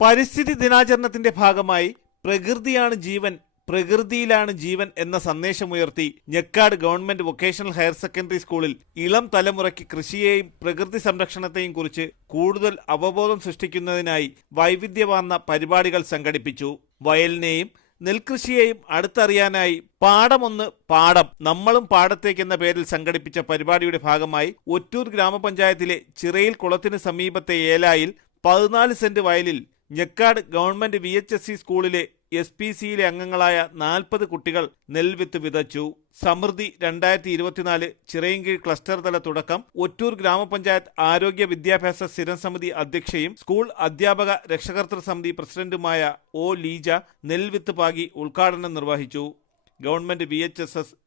പരിസ്ഥിതി ദിനാചരണത്തിന്റെ ഭാഗമായി പ്രകൃതിയാണ് ജീവൻ പ്രകൃതിയിലാണ് ജീവൻ എന്ന സന്ദേശമുയർത്തി Njekkad government vocational higher secondary സ്കൂളിൽ ഇളം തലമുറയ്ക്ക് കൃഷിയെയും പ്രകൃതി സംരക്ഷണത്തെയും കുറിച്ച് കൂടുതൽ അവബോധം സൃഷ്ടിക്കുന്നതിനായി വൈവിധ്യമാർന്ന പരിപാടികൾ സംഘടിപ്പിച്ചു. വയലിനെയും നെൽകൃഷിയെയും അടുത്തറിയാനായി പാടമൊന്ന് പാടം നമ്മളും പാടത്തേക്ക് എന്ന പേരിൽ സംഘടിപ്പിച്ച പരിപാടിയുടെ ഭാഗമായി ഒറ്റൂർ ഗ്രാമപഞ്ചായത്തിലെ ചിറയിൽ കുളത്തിന് സമീപത്തെ ഏലായിൽ പതിനാല് സെന്റ് വയലിൽ Njekkad government V H S C സ്കൂളിലെ എസ് പി സിയിലെ അംഗങ്ങളായ നാൽപ്പത് കുട്ടികൾ നെൽവിത്ത് വിതച്ചു. സമൃദ്ധി രണ്ടായിരത്തി ഇരുപത്തിനാല് ചിറയൻകീഴ് ക്ലസ്റ്റർ തല തുടക്കം. ഒറ്റൂർ ഗ്രാമപഞ്ചായത്ത് ആരോഗ്യ വിദ്യാഭ്യാസ സ്ഥിരം സമിതി അധ്യക്ഷയും സ്കൂൾ അധ്യാപക രക്ഷകർത്തൃ സമിതി പ്രസിഡന്റുമായ ഒ ലീജ നെൽവിത്ത് പാകി ഉദ്ഘാടനം നിർവഹിച്ചു. ഗവൺമെന്റ് വി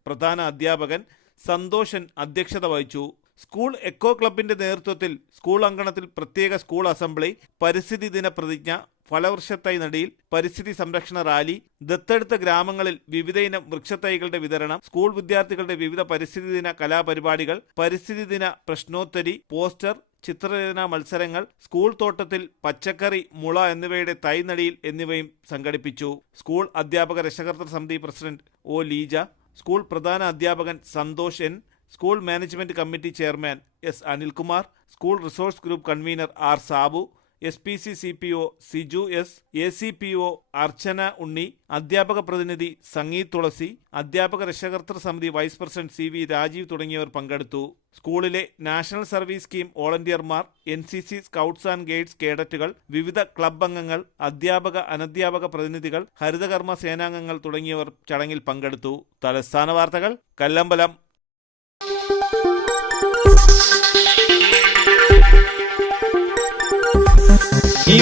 പ്രധാന അധ്യാപകൻ സന്തോഷൻ അധ്യക്ഷത വഹിച്ചു. സ്കൂൾ എക്കോ ക്ലബിന്റെ നേതൃത്വത്തിൽ സ്കൂൾ അങ്കണത്തിൽ പ്രത്യേക സ്കൂൾ അസംബ്ലി പരിസ്ഥിതി ദിന പ്രതിജ്ഞ ഫലവൃക്ഷത്തൈ നടിയിൽ പരിസ്ഥിതി സംരക്ഷണ റാലി ദത്തെടുത്ത ഗ്രാമങ്ങളിൽ വിവിധയിനം വൃക്ഷത്തൈകളുടെ വിതരണം സ്കൂൾ വിദ്യാർത്ഥികളുടെ വിവിധ പരിസ്ഥിതി ദിന കലാപരിപാടികൾ പരിസ്ഥിതി ദിന പ്രശ്നോത്തരി പോസ്റ്റർ ചിത്രരചനാ മത്സരങ്ങൾ സ്കൂൾ തോട്ടത്തിൽ പച്ചക്കറി മുള എന്നിവയുടെ തൈനടിയിൽ എന്നിവയും സംഘടിപ്പിച്ചു. സ്കൂൾ അധ്യാപക രക്ഷകർത്തൃ സമിതി പ്രസിഡന്റ് ഒ ലീജ സ്കൂൾ പ്രധാന അധ്യാപകൻ Santhosh N school management committee chairman S Anilkumar school resource group convener R Sabu S P C C P O Siju S A C P O Archana Unni അധ്യാപക പ്രതിനിധി സംഗീത് തുളസി അധ്യാപക രക്ഷകർത്തൃ സമിതി vice president C V Rajeev തുടങ്ങിയവർ പങ്കെടുത്തു. സ്കൂളിലെ national service scheme വോളണ്ടിയർമാർ N C C scouts and guides കേഡറ്റുകൾ വിവിധ club അംഗങ്ങൾ അധ്യാപക അനധ്യാപക പ്രതിനിധികൾ ഹരിതകർമ്മ സേനാംഗങ്ങൾ തുടങ്ങിയവർ ചടങ്ങിൽ പങ്കെടുത്തു. തലസ്ഥാന വാർത്തകൾ കല്ലമ്പലം.